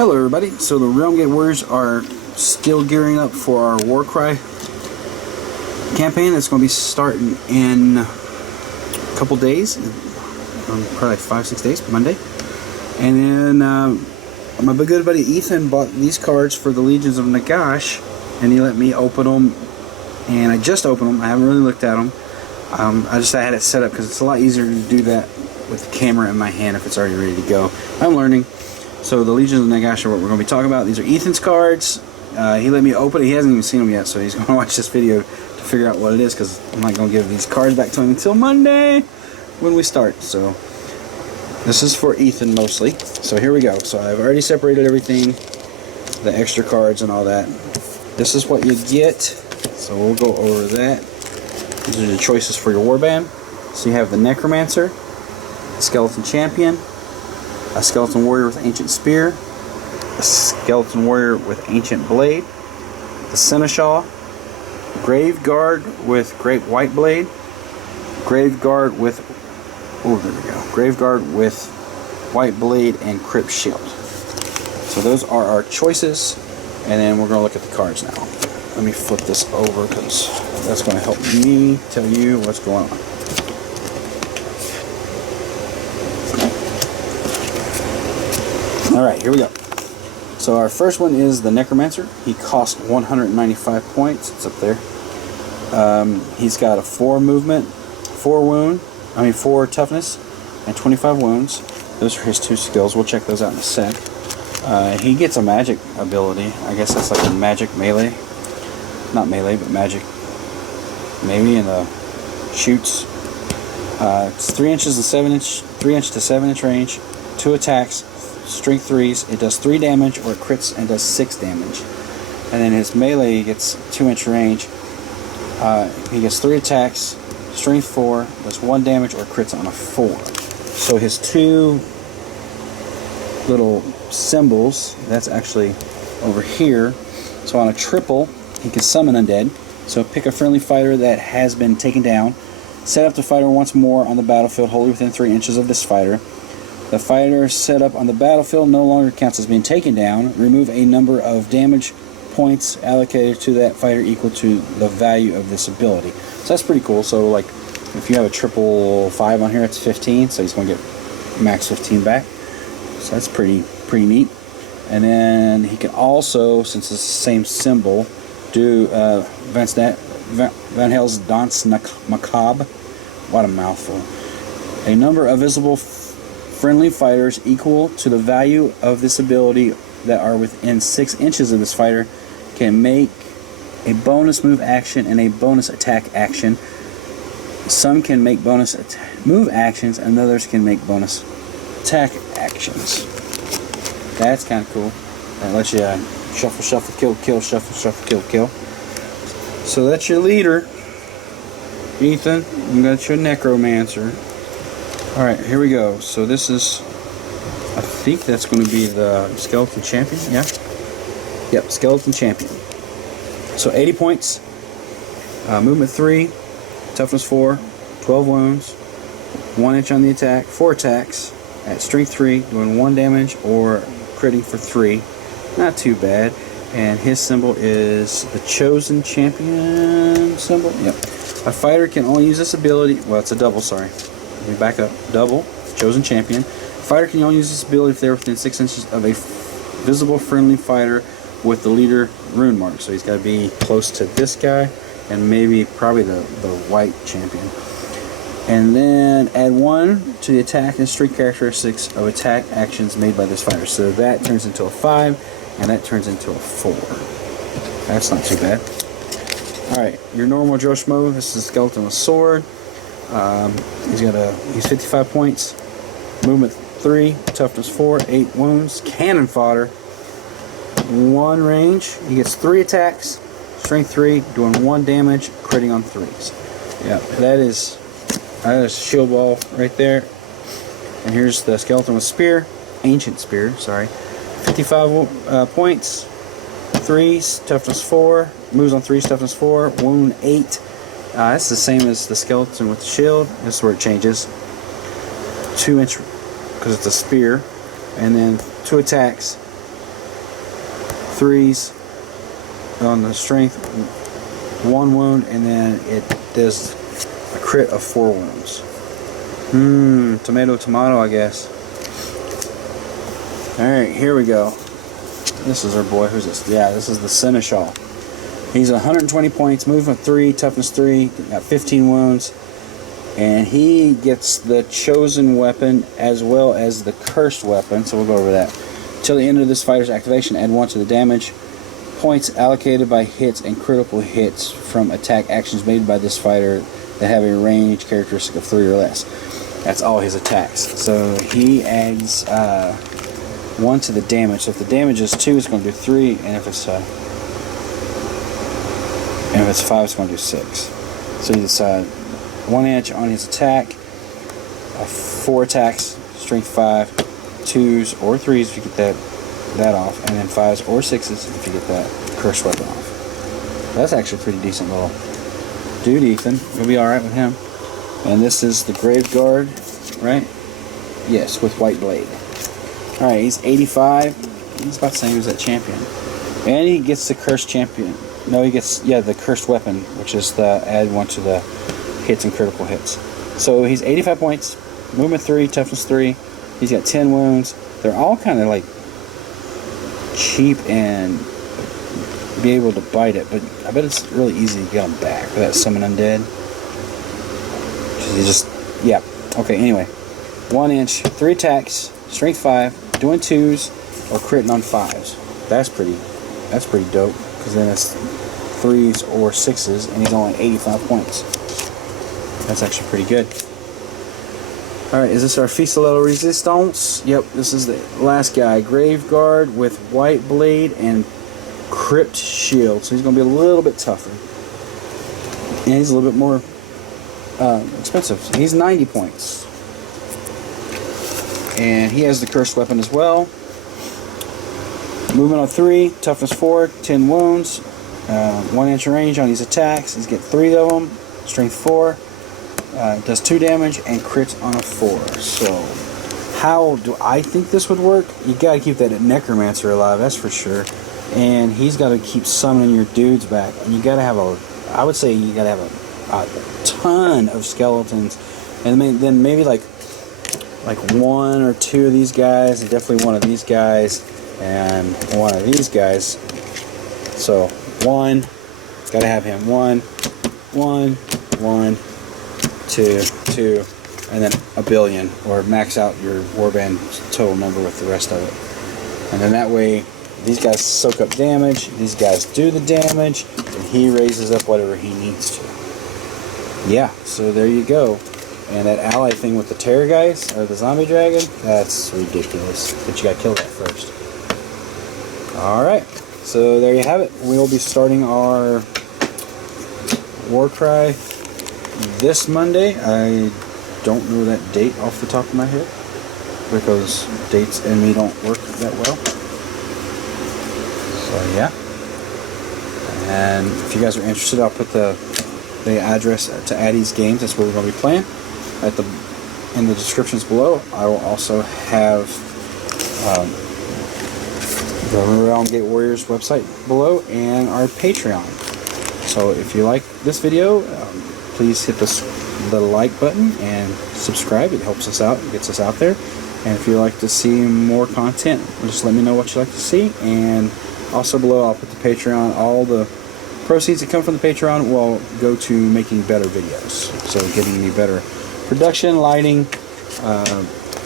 Hello everybody, so the Realmgate Warriors are still gearing up for our Warcry campaign. It's going to be starting in a couple days, probably 5-6 days, Monday. And then my good buddy Ethan bought these cards for the Legions of Nagash, and he let me open them, and I just opened them. I haven't really looked at them. I had it set up because it's a lot easier to do that with the camera in my hand if it's already ready to go. I'm learning. So the Legions of Nagash are what we're going to be talking about. These are Ethan's cards. He let me open it. He hasn't even seen them yet, so he's going to watch this video to figure out what it is, because I'm not going to give these cards back to him until Monday when we start. So this is for Ethan mostly. So here we go. So I've already separated everything, the extra cards and all that. This is what you get. So we'll go over that. These are the choices for your warband. So you have the Necromancer, the Skeleton Champion, a Skeleton Warrior with Ancient Spear, a Skeleton Warrior with Ancient Blade, the Seneschal, Grave Guard with Great White Blade, Grave Guard with, Grave Guard with White Blade and Crypt Shield. So those are our choices, and then we're going to look at the cards now. Let me flip this over because that's going to help me tell you what's going on. Alright, here we go. So our first one is the Necromancer. He costs 195 points. It's up there. He's got a 4 movement, 4 toughness, and 25 wounds. Those are his 2 skills. We'll check those out in a sec. He gets a magic ability. I guess that's like a magic melee. Not melee, but magic. Maybe in the shoots. It's 3 inches to 7 inch range, 2 attacks, strength 3s. It does 3 damage, or it crits and does 6 damage. And then his melee gets 2-inch range. He gets 3 attacks, strength 4, does 1 damage, or crits on a 4. So his 2 little symbols, that's actually over here. So on a triple, he can summon undead. So pick a friendly fighter that has been taken down. Set up the fighter once more on the battlefield, wholly within 3 inches of this fighter. The fighter set up on the battlefield no longer counts as being taken down. Remove a number of damage points allocated to that fighter equal to the value of this ability. So that's pretty cool. So like if you have a triple 5 on here, it's 15. So he's going to get max 15 back. So that's pretty neat. And then he can also, since it's the same symbol, do Van Hels's Danse Macabre. What a mouthful. A number of visible friendly fighters equal to the value of this ability that are within 6 inches of this fighter can make a bonus move action and a bonus attack action. Some can make bonus move actions, and others can make bonus attack actions. That's kind of cool. That lets you shuffle, shuffle, kill, kill, shuffle, shuffle, kill, kill. So that's your leader, Ethan. You got your Necromancer. Alright, here we go. So this is, I think that's going to be the Skeleton Champion, yeah? Yep, Skeleton Champion. So 80 points, movement 3, toughness 4, 12 wounds, 1 inch on the attack, 4 attacks, at strength 3, doing 1 damage or critting for 3. Not too bad. And his symbol is the Chosen Champion symbol. Yep. A fighter can only use this ability, well, it's a double, sorry. Let me back up. Double, Chosen Champion. Fighter can only use this ability if they're within 6 inches of a visible friendly fighter with the leader rune mark. So he's got to be close to this guy, and probably the white champion. And then add 1 to the attack and strength characteristics of attack actions made by this fighter. So that turns into a 5, and that turns into a 4. That's not too bad. Alright, your normal Joe Schmo. This is a skeleton with sword. He's 55 points, movement 3, toughness 4, 8 wounds, cannon fodder, 1 range. He gets 3 attacks, strength 3, doing 1 damage, critting on 3s. Yeah, that is shield wall right there. And here's the skeleton with spear, ancient spear, sorry. 55 points, 3s, toughness 4, moves on 3s, toughness 4, wound 8. That's the same as the skeleton with the shield. This is where it changes. 2 inch, because it's a spear. And then 2 attacks, 3s on the strength, 1 wound, and then it does a crit of 4 wounds. Tomato, tomato, I guess. Alright, here we go. This is our boy. Who's this? Yeah, this is the Seneschal. He's 120 points, movement 3, toughness 3, got 15 wounds. And he gets the chosen weapon as well as the cursed weapon, so we'll go over that. Till the end of this fighter's activation, add 1 to the damage points allocated by hits and critical hits from attack actions made by this fighter that have a range characteristic of 3 or less. That's all his attacks. So he adds 1 to the damage. So if the damage is 2, it's going to do 3, and if it's 5, it's going to do 6. So you decide 1 inch on his attack, 4 attacks, strength 5, 2s or 3s if you get that off, and then 5s or 6s if you get that cursed weapon off. That's actually a pretty decent little dude, Ethan. You'll be alright with him. And this is the Grave Guard, right? Yes, with White Blade. Alright, he's 85. He's about the same as that champion. And he gets the cursed champion. No, he gets, yeah, the cursed weapon, which is the add 1 to the hits and critical hits. So he's 85 points, movement 3, toughness 3. He's got 10 wounds. They're all kind of like cheap and be able to bite it, but I bet it's really easy to get them back for that summon undead. You just, yeah. Okay, anyway. 1 inch, 3 attacks, strength 5, doing 2s, or critting on 5s. That's pretty dope, because then it's 3s or 6s, and he's only 85 points. That's actually pretty good. Alright, is this our Ficello Resistance? Yep, this is the last guy. Grave Guard with White Blade and Crypt Shield. So he's going to be a little bit tougher. And he's a little bit more expensive. He's 90 points. And he has the cursed weapon as well. Movement on 3, toughness 4, 10 wounds, 1 inch range on his attacks. He's got 3 of them, strength 4. Does 2 damage and crits on a 4. So, how do I think this would work? You gotta keep that necromancer alive, that's for sure. And he's gotta keep summoning your dudes back. And you gotta have I would say you gotta have a ton of skeletons. And then maybe like 1 or 2 of these guys, and definitely 1 of these guys, and 1 of these guys. So, 1, gotta have him. 1, 2, and then a billion, or max out your warband total number with the rest of it. And then that way, these guys soak up damage, these guys do the damage, and he raises up whatever he needs to. Yeah, so there you go. And that ally thing with the terror guys, or the zombie dragon, that's ridiculous. But you gotta kill that first. Alright, so there you have it. We'll be starting our Warcry this Monday. I don't know that date off the top of my head, because dates and me don't work that well. So yeah. And if you guys are interested, I'll put the address to Addy's Games. That's where we're going to be playing. In the descriptions below, I will also have the Realmgate Warriors website below and our Patreon. So if you like this video, please hit the like button and subscribe. It helps us out, it gets us out there. And if you'd like to see more content, just let me know what you'd like to see. And also below, I'll put the Patreon. All the proceeds that come from the Patreon will go to making better videos. So getting me better production, lighting,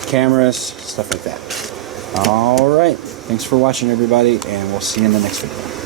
cameras, stuff like that. Alright, thanks for watching everybody, and we'll see you in the next video.